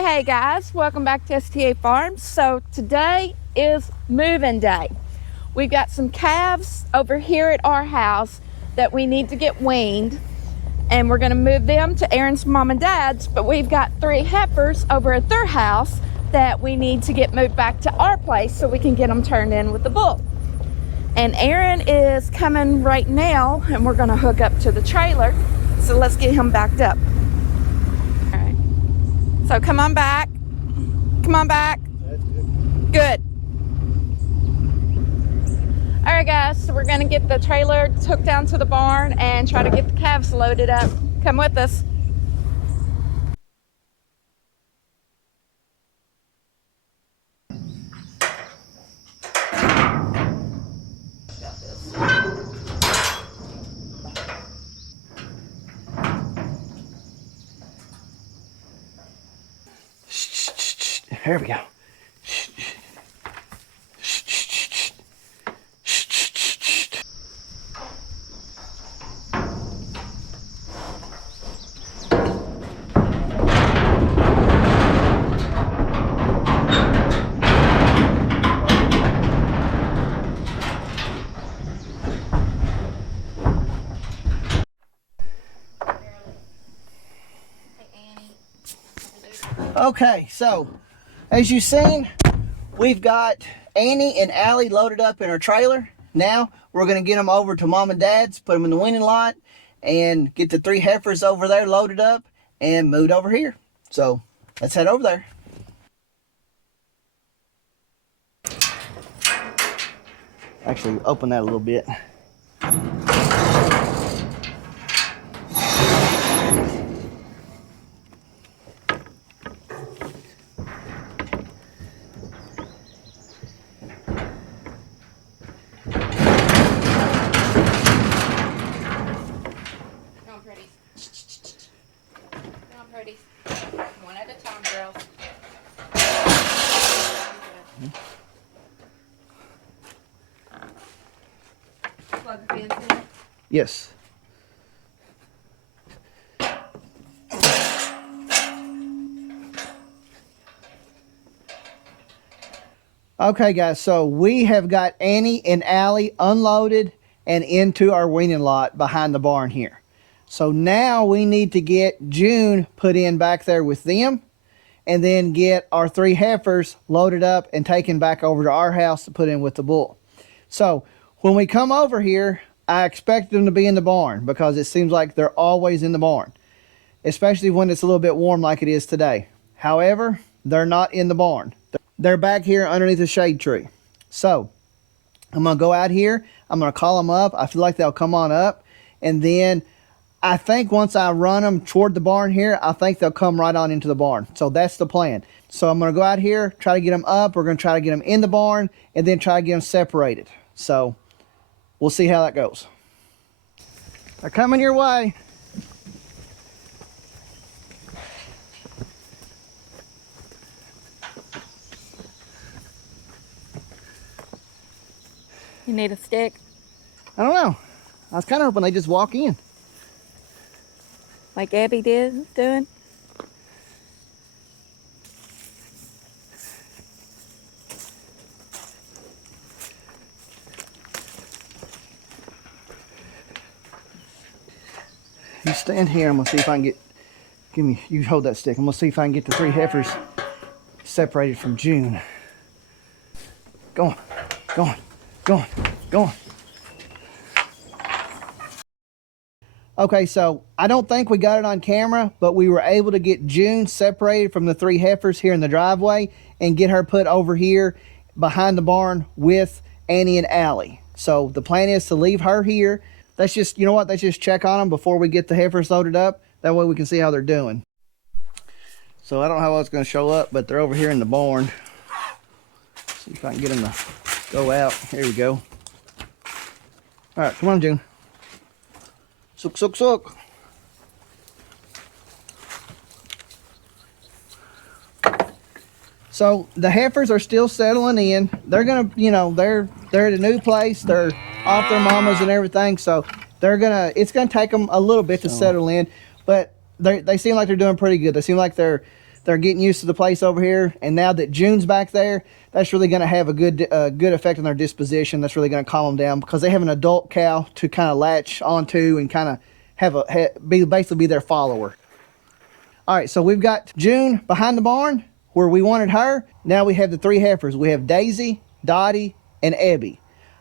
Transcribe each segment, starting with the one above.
Hey guys, welcome back to STA Farms. So today is moving day. We've got some calves over here at our house that we need to get weaned, and we're going to move them to Aaron's mom and dad's, but we've got 3 heifers over at their house that we need to get moved back to our place so we can get them turned in with the bull. And Aaron is coming right now, and we're going to hook up to the trailer. So let's get him backed up. All right. So come on back. Come on back. Good. All right, guys. So we're going to get the trailer hooked down to the barn and try to get the calves loaded up. Come with us. Here we go. Okay, so as you've seen, we've got Annie and Allie loaded up in our trailer. Now we're going to get them over to mom and dad's, put them in the weaning lot, and get the 3 heifers over there loaded up and moved over here. So let's head over there. Actually, open that a little bit. One at a time, girls. Plug the fence in. Yes. Okay, guys, so we have got Annie and Allie unloaded and into our weaning lot behind the barn here. So now we need to get June put in back there with them, and then get our 3 heifers loaded up and taken back over to our house to put in with the bull. So when we come over here, I expect them to be in the barn because it seems like they're always in the barn, especially when it's a little bit warm like it is today. However, they're not in the barn. They're back here underneath the shade tree. So I'm going to go out here. I'm going to call them up. I feel like they'll come on up, and then I think once I run them toward the barn here, I think they'll come right on into the barn. So that's the plan. So I'm going to go out here, try to get them up. We're going to try to get them in the barn and then try to get them separated. So we'll see how that goes. They're coming your way. You need a stick? I don't know. I was kind of hoping they just walk in. Like Abby doing? You stand here. I'm gonna see if I can get. You hold that stick. I'm gonna see if I can get the 3 heifers separated from June. Go on, go on, go on, go on. Okay, so I don't think we got it on camera, but we were able to get June separated from the 3 heifers here in the driveway and get her put over here behind the barn with Annie and Allie. So the plan is to leave her here. Let's just, you know what, let's just check on them before we get the heifers loaded up. That way we can see how they're doing. So I don't know how it's going to show up, but they're over here in the barn. See if I can get them to go out. Here we go. All right, come on, June. Sook, sook, sook. So the heifers are still settling in. They're gonna, you know, they're at a new place. They're off their mamas and everything. So it's gonna take them a little bit to settle in, but they seem like they're doing pretty good. They seem like they're They're getting used to the place over here, and now that June's back there, that's really going to have a good effect on their disposition. That's really going to calm them down because they have an adult cow to kind of latch onto and kind of basically be their follower. All right, so we've got June behind the barn where we wanted her. Now we have the 3 heifers. We have Daisy, Dottie, and Ebby.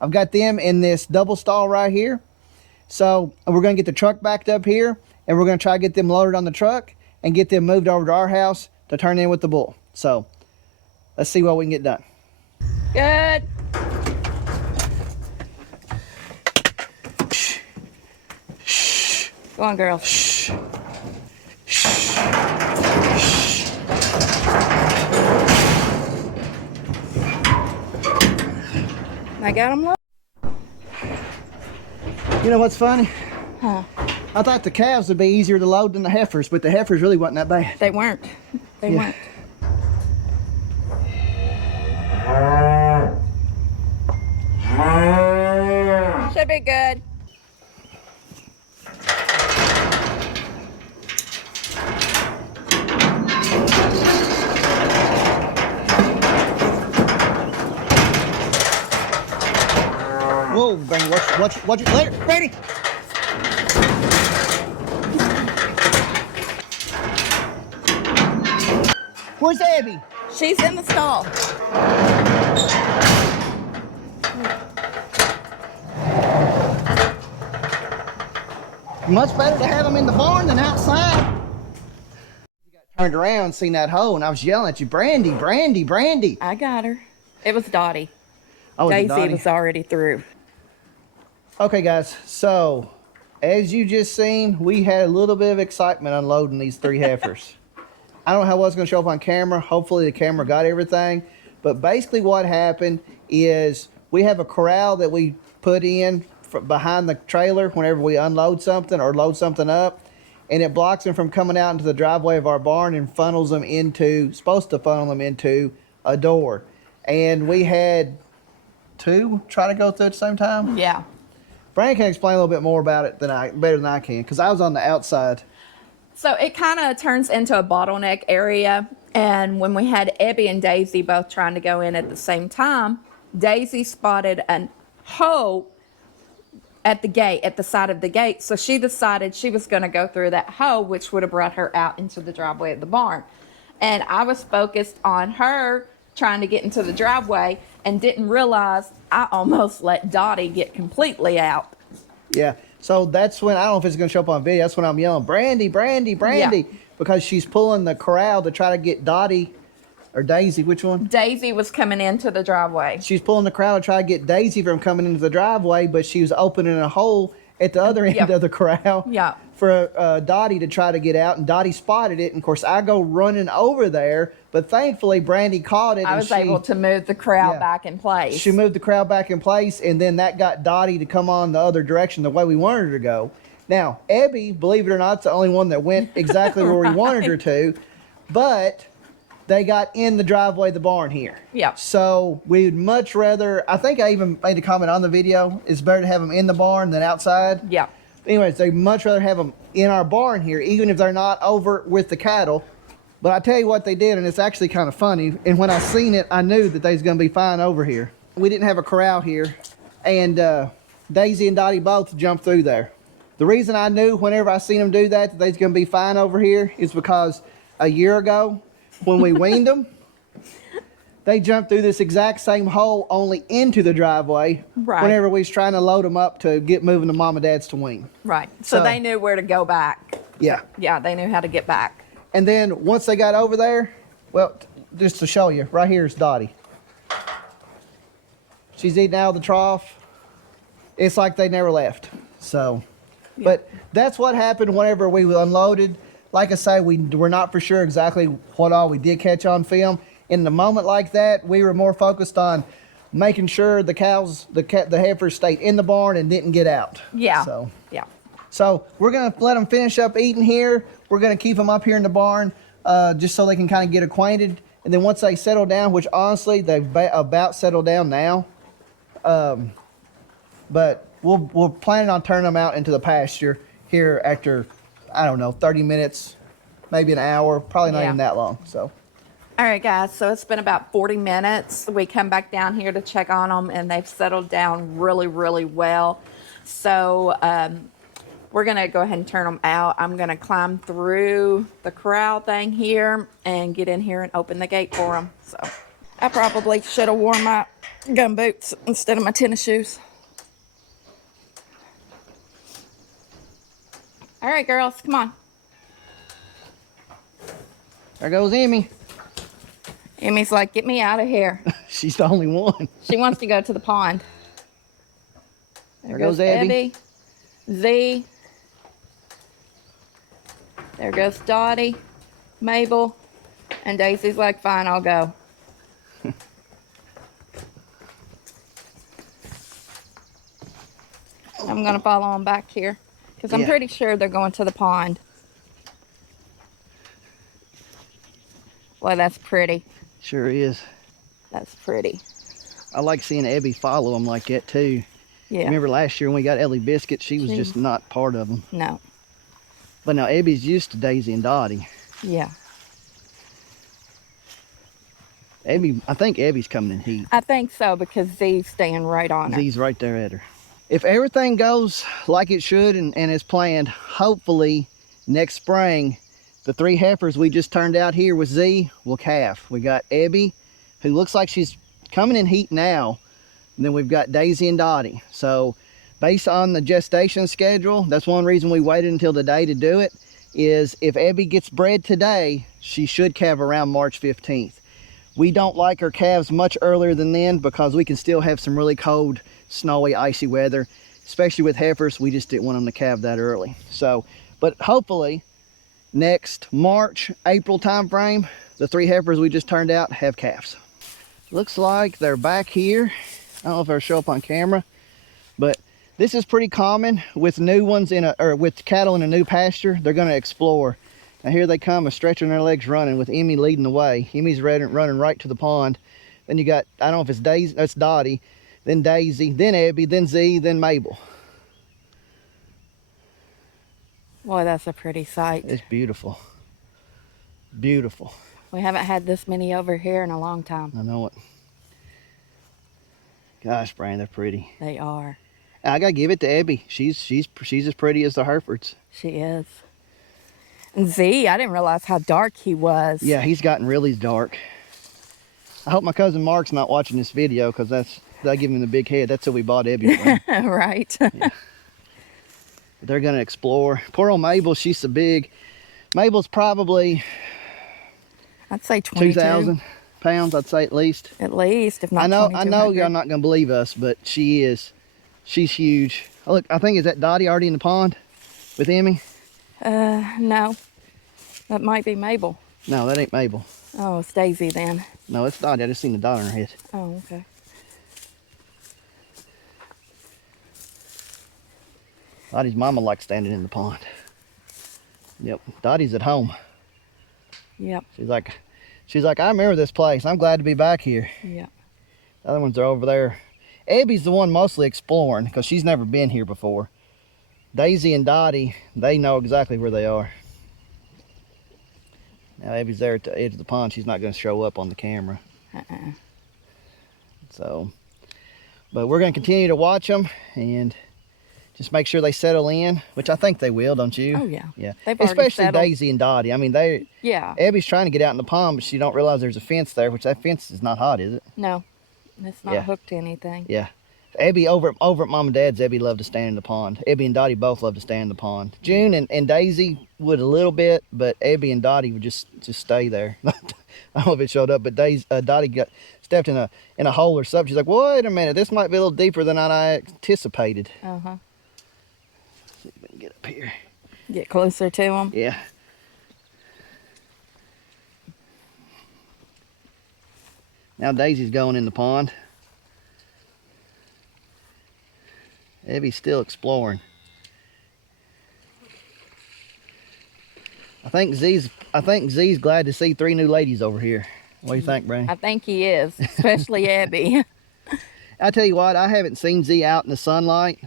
I've got them in this double stall right here. So we're going to get the truck backed up here, and we're going to try to get them loaded on the truck and get them moved over to our house to turn in with the bull. So let's see what we can get done. Good. Go on, girls. I got them loaded. You know what's funny? Huh. I thought the calves would be easier to load than the heifers, but the heifers really wasn't that bad. They weren't. They weren't. Should be good. Whoa, Brandy, watch it later. Brandy! Where's Abby? She's in the stall. Much better to have them in the barn than outside. You got turned around, seen that hole, and I was yelling at you, Brandy, Brandy, Brandy. I got her. It was Dottie. Oh, was it Daisy Dottie? was already through. Okay, guys, so as you just seen, we had a little bit of excitement unloading these 3 heifers. I don't know how it was going to show up on camera. Hopefully the camera got everything. But basically what happened is we have a corral that we put in behind the trailer whenever we unload something or load something up. And it blocks them from coming out into the driveway of our barn and funnels them into, supposed to funnel them into a door. And we had 2 try to go through at the same time. Yeah. Brian can explain a little bit more about it better than I can, because I was on the outside. So it kind of turns into a bottleneck area. And when we had Ebby and Daisy both trying to go in at the same time, Daisy spotted a hoe at the gate, at the side of the gate. So she decided she was going to go through that hoe, which would have brought her out into the driveway of the barn. And I was focused on her trying to get into the driveway and didn't realize I almost let Dottie get completely out. Yeah. So that's when, I don't know if it's going to show up on video, that's when I'm yelling, Brandy, Brandy, Brandy, Yeah. because she's pulling the corral to try to get Dottie, or Daisy, which one? Daisy was coming into the driveway. She's pulling the corral to try to get Daisy from coming into the driveway, but she was opening a hole at the other end Yep. of the corral Yeah. for Dottie to try to get out, and Dottie spotted it, and of course I go running over there, but thankfully Brandy caught it. I was able to move the corral Yeah. back in place. She moved the corral back in place, and then that got Dottie to come on the other direction, the way we wanted her to go. Now, Ebby, believe it or not, is the only one that went exactly where we wanted her to, but they got in the driveway of the barn here. Yeah. So we'd much rather, I think I even made a comment on the video, it's better to have them in the barn than outside. Yeah. Anyways, they'd much rather have them in our barn here, even if they're not over with the cattle. But I tell you what they did, and it's actually kind of funny. And when I seen it, I knew that they was going to be fine over here. We didn't have a corral here, and Daisy and Dottie both jumped through there. The reason I knew whenever I seen them do that they was going to be fine over here is because a year ago, when we weaned them, they jumped through this exact same hole, only into the driveway. Right. Whenever we was trying to load them up to get moving to mom and dad's to wean. Right. So So- they knew where to go back. Yeah. Yeah, they knew how to get back. And then once they got over there, well, just to show you, right here is Dottie. She's eating out of the trough. It's like they never left. So, but that's what happened whenever we unloaded. Like I say, we're not for sure exactly what all we did catch on film. In the moment like that, we were more focused on making sure the cows, the heifers stayed in the barn and didn't get out. Yeah. So. Yeah. So we're going to let them finish up eating here. We're going to keep them up here in the barn just so they can kind of get acquainted. And then once they settle down, which honestly, they've about settled down now. But we're planning on turning them out into the pasture here after, I don't know, 30 minutes, maybe an hour, probably not Yeah. even that long. So All right, guys, so it's been about 40 minutes. We come back down here to check on them, and they've settled down really, really well. So we're going to go ahead and turn them out. I'm going to climb through the corral thing here and get in here and open the gate for them. So I probably should have worn my gum boots instead of my tennis shoes. All right, girls, come on. there goes Emmy. Emmy's like, get me out of here. She's the only one. She wants to go to the pond. There goes Abby. Z. There goes Dottie, Mabel, and Daisy's like, fine, I'll go. I'm going to follow them back here because I'm pretty sure they're going to the pond. Boy, that's pretty. Sure is. That's pretty. I like seeing Abby follow them like that too. Yeah. Remember last year when we got Ellie Biscuit, she was just not part of them. No. But now Abby's used to Daisy and Dottie. Yeah. Abby, I think Abby's coming in heat. I think so because Z's staying right on her. Z's right there at her. If everything goes like it should and is planned, hopefully next spring, the 3 heifers we just turned out here with Z will calf. We got Abby, who looks like she's coming in heat now. And then we've got Daisy and Dottie. So based on the gestation schedule, that's one reason we waited until today to do it, is if Abby gets bred today, she should calve around March 15th. We don't like her calves much earlier than then because we can still have some really cold, snowy, icy weather, especially with heifers. We just didn't want them to calve that early. So, but hopefully next March, April time frame, the 3 heifers we just turned out have calves. Looks like they're back here. I don't know if they'll show up on camera, but this is pretty common with new ones with cattle in a new pasture. They're going to explore. Now here they come, stretching their legs, running with Emmy leading the way. Emmy's running right to the pond. Then you got, I don't know if it's Daisy, that's Dottie, then Daisy, then Abby, then Z, then Mabel. Boy, that's a pretty sight. It's beautiful. Beautiful. We haven't had this many over here in a long time. I know it. Gosh, Brian, they're pretty. They are. I gotta give it to Abby. She's as pretty as the Herefords. She is. And Z, I didn't realize how dark he was. Yeah, he's gotten really dark. I hope my cousin Mark's not watching this video because they give him the big head. That's who we bought Abby from. Right. Yeah. They're gonna explore. Poor old Mabel, she's so big. Mabel's probably, I'd say 22. 2,000 pounds, I'd say at least. At least, if not I know 2,200. y'all not gonna believe us, but she is. She's huge. Oh, look, I think, is that Dottie already in the pond with Emmy? No. That might be Mabel. No, that ain't Mabel. Oh, it's Daisy then. No, it's Dottie. I just seen the dot on her head. Oh, okay. Dottie's mama likes standing in the pond. Yep, Dottie's at home. Yep. She's like, I remember this place. I'm glad to be back here. Yep. The other ones are over there. Abby's the one mostly exploring because she's never been here before. Daisy and Dottie, they know exactly where they are. Now Abby's there at the edge of the pond. She's not going to show up on the camera. So, but we're going to continue to watch them and just make sure they settle in, which I think they will, don't you? Oh, yeah. Yeah. They've already Especially settled. Daisy and Dottie. I mean, Yeah. Abby's trying to get out in the pond, but she don't realize there's a fence there, which that fence is not hot, is it? No. It's not Yeah. hooked to anything. Yeah. Abby, over at Mom and Dad's, Abby loved to stand in the pond. Abby and Dottie both love to stand in the pond. June and Daisy would a little bit, but Abby and Dottie would just stay there. I don't know if it showed up, but Dottie got stepped in a hole or something. She's like, wait a minute, this might be a little deeper than I anticipated. Uh-huh. See if we can get up here. Get closer to them. Yeah. Now Daisy's going in the pond. Abby's still exploring. I think Z's glad to see 3 new ladies over here. What do you think, Brandon? I think he is, especially Abby. I tell you what, I haven't seen Z out in the sunlight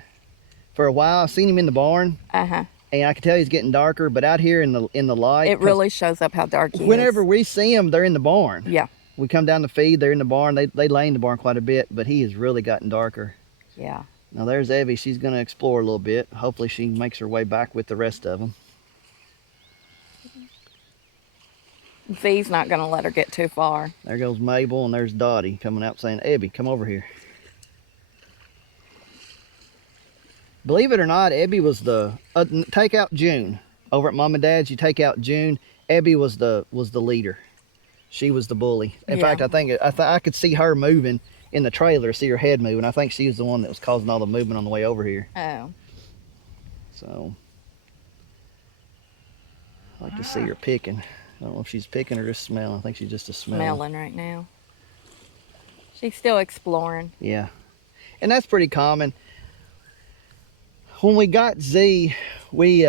for a while. I've seen him in the barn, Uh-huh. And I can tell he's getting darker, but out here in the light, It really shows up how dark he whenever is. we see them, they're in the barn. Yeah. We come down to feed, they're in the barn. They lay in the barn quite a bit, but he has really gotten darker. Yeah. Now there's Evie. She's going to explore a little bit. Hopefully she makes her way back with the rest of them. V's not going to let her get too far. There goes Mabel, and there's Dottie coming out saying, Evie, come over here. Believe it or not, Ebby was the take out June. Over at Mom and Dad's, you take out June. Ebby was the leader. She was the bully. In fact, I think I could see her moving in the trailer, see her head moving. I think she was the one that was causing all the movement on the way over here. Oh. So, I like to see her picking. I don't know if she's picking or just smelling. I think she's just Smelling right now. She's still exploring. Yeah. And that's pretty common. When we got Z, we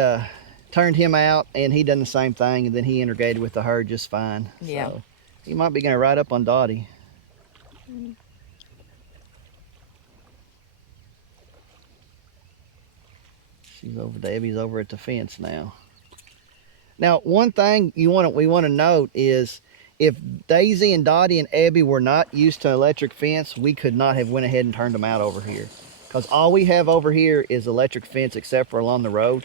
turned him out, and he done the same thing, and then he integrated with the herd just fine. Yeah. So he might be going to ride up on Dottie. She's over there. Evie's over at the fence now. Now, one thing we want to note is if Daisy and Dottie and Ebby were not used to electric fence, we could not have went ahead and turned them out over here. Because all we have over here is electric fence except for along the road.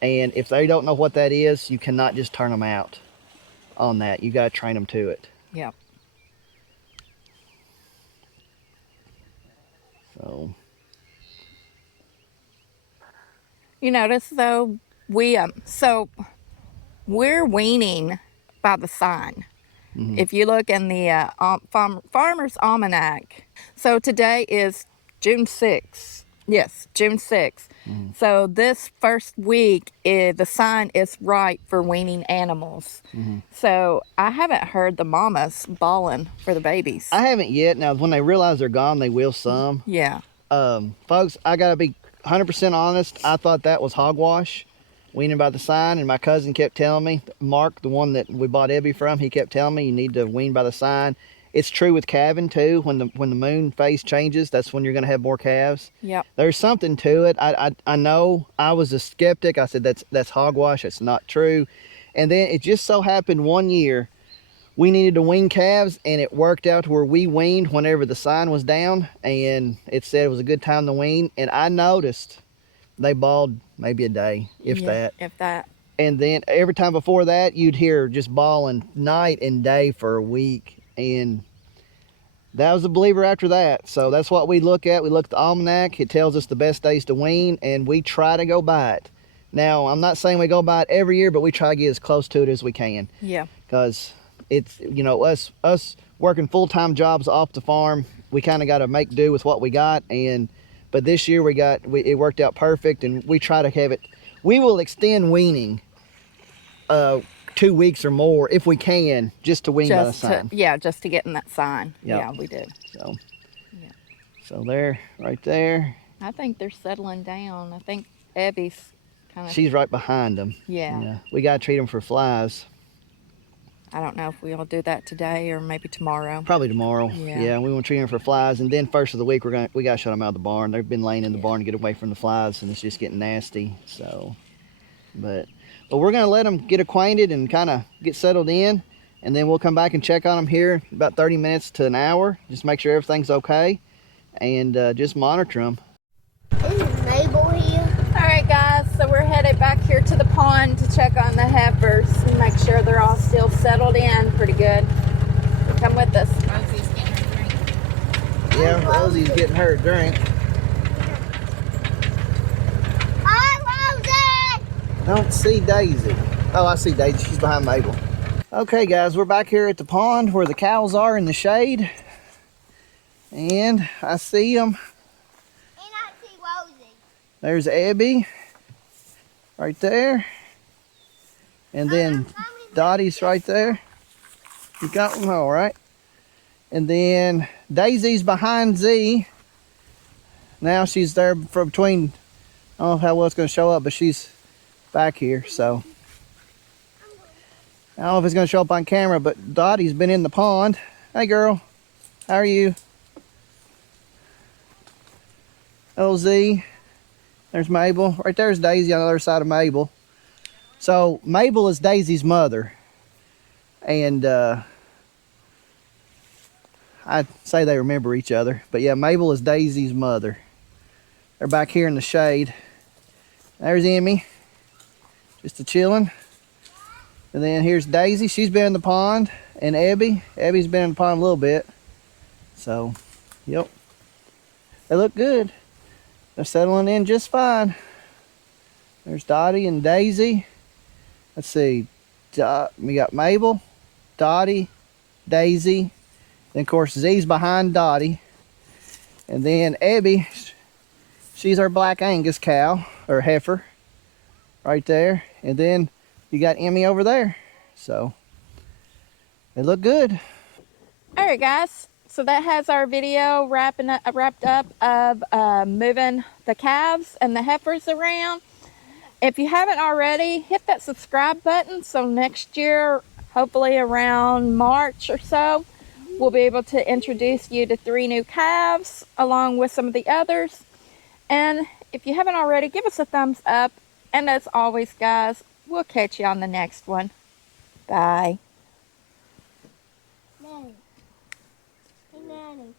And if they don't know what that is, you cannot just turn them out on that. You got to train them to it. Yep. So. You notice though, we're weaning by the sign. Mm-hmm. If you look in the Farmer's Almanac, so today is June 6th. Yes, June 6th. Mm-hmm. So this first week, the sign is right for weaning animals. Mm-hmm. So I haven't heard the mamas bawling for the babies. I haven't yet. Now, when they realize they're gone, they will some. Yeah. Folks, I got to be 100% honest. I thought that was hogwash, weaning by the sign, and my cousin kept telling me, Mark, the one that we bought Ebby from, he kept telling me you need to wean by the sign. It's true with calving too. When the moon phase changes, that's when you're going to have more calves. Yep. There's something to it. I know I was a skeptic. I said that's hogwash. It's not true. And then it just so happened one year we needed to wean calves, and it worked out to where we weaned whenever the sign was down, and it said it was a good time to wean. And I noticed they bawled maybe a day, if that. If that. And then every time before that, you'd hear just bawling night and day for a week. And that was a believer after that. So that's what we look at. We look at the almanac. It tells us the best days to wean, and we try to go by it. Now, I'm not saying we go by it every year, but we try to get as close to it as we can. Yeah. Because it's, you know, us working full-time jobs off the farm, we kind of got to make do with what we got. But this year it worked out perfect, and we try to have it. We will extend weaning 2 weeks or more if we can, just to wean by the sign. Just to get in that sign. Yep. Yeah, we did. So, yeah. So there, right there. I think they're settling down. I think Ebby's kind of. She's right behind them. Yeah. We got to treat them for flies. I don't know if we'll do that today or maybe tomorrow. Probably tomorrow. Yeah, we want to treat them for flies, and then first of the week we got to shut them out of the barn. They've been laying in the barn to get away from the flies, and it's just getting nasty. So, but we're going to let them get acquainted and kind of get settled in, and then we'll come back and check on them here about 30 minutes to an hour. Just make sure everything's okay, and just monitor them. Is Mabel here? All right, guys, so we're headed back here to the pond to check on the heifers and make sure they're all still settled in pretty good. So come with us. Rosie's getting her drink. Yeah, Rosie's getting her a drink. Don't see Daisy. Oh, I see Daisy. She's behind Mabel. Okay, guys, we're back here at the pond where the cows are in the shade. And I see them. And I see Rosie. There's Abby right there. And then Dottie's right there. You got them all right. And then Daisy's behind Z. Now she's there for between, I don't know how well it's going to show up, but she's back here, so I don't know if it's going to show up on camera, but Dottie's been in the pond. Hey girl, how are you? LZ, There's Mabel. Right there's Daisy on the other side of Mabel. So Mabel is Daisy's mother. And I'd say they remember each other. But yeah, Mabel is Daisy's mother. They're back here in the shade. There's Emmy, just a chilling. And then here's Daisy. She's been in the pond. And Abby's been in the pond a little bit. So, yep. They look good. They're settling in just fine. There's Dottie and Daisy. Let's see. We got Mabel, Dottie, Daisy. And of course, Z's behind Dottie. And then Abby, she's our black Angus cow, or heifer, right there. And then you got Emmy over there. So, they look good. All right, guys. So that has our video wrapped up of moving the calves and the heifers around. If you haven't already, hit that subscribe button so next year, hopefully around March or so, we'll be able to introduce you to 3 new calves along with some of the others. And if you haven't already, give us a thumbs up. And as always, guys, we'll catch you on the next one. Bye. Nanny. Hey, Nanny.